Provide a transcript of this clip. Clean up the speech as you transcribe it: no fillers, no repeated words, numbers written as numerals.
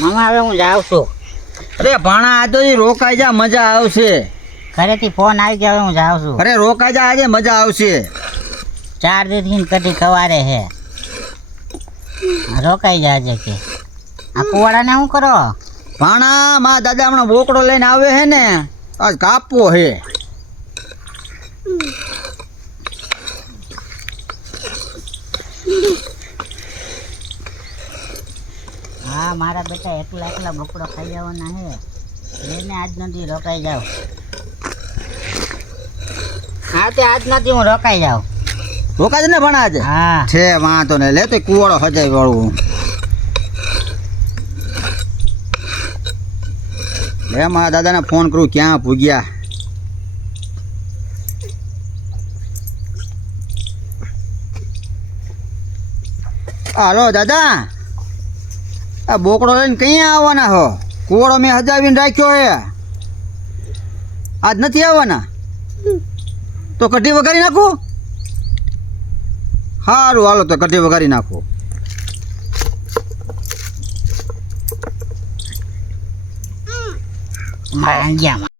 મામા હવે હું જાઉં છું. અરે ભાણા આ તો રોકાઈ જા, મજા આવશે. ઘરેથી ફોન આવી ગયો, હવે હું જાઉં છું. અરે રોકાઈ જા, આજે મજા આવશે. 4 દિવસની કટી કવારે હે. રોકાઈ જાજે કે આ કુવાડાને શું કરો? ભાણા મારા દાદા હમણાં બોકડો લઈને આવે હે ને, આજ કાપવો હે. હા મારા બેટા એકલા બકડો ખાઈ જવાના હે. એને આજ નથી રોકાઈ જાવ. હા તે આજ નથી હું રોકાઈ જાઉં. રોકાય ને ભાણા આજે? હા છે વાંધો ને, લે તો કુવાડો હજાય વાળું. લે મારા દાદાને ફોન કરું, ક્યાં ભૂગ્યા. હાલો દાદા, આ બોકડો લઈને કઈ આવવાના હો? કુવાડો મેં હજાવીને રાખ્યો હે, આજ નથી આવવાના? તો કઢી વગાડી નાખું. સારું હાલો, તો કઢી વગાડી નાખો. ગયા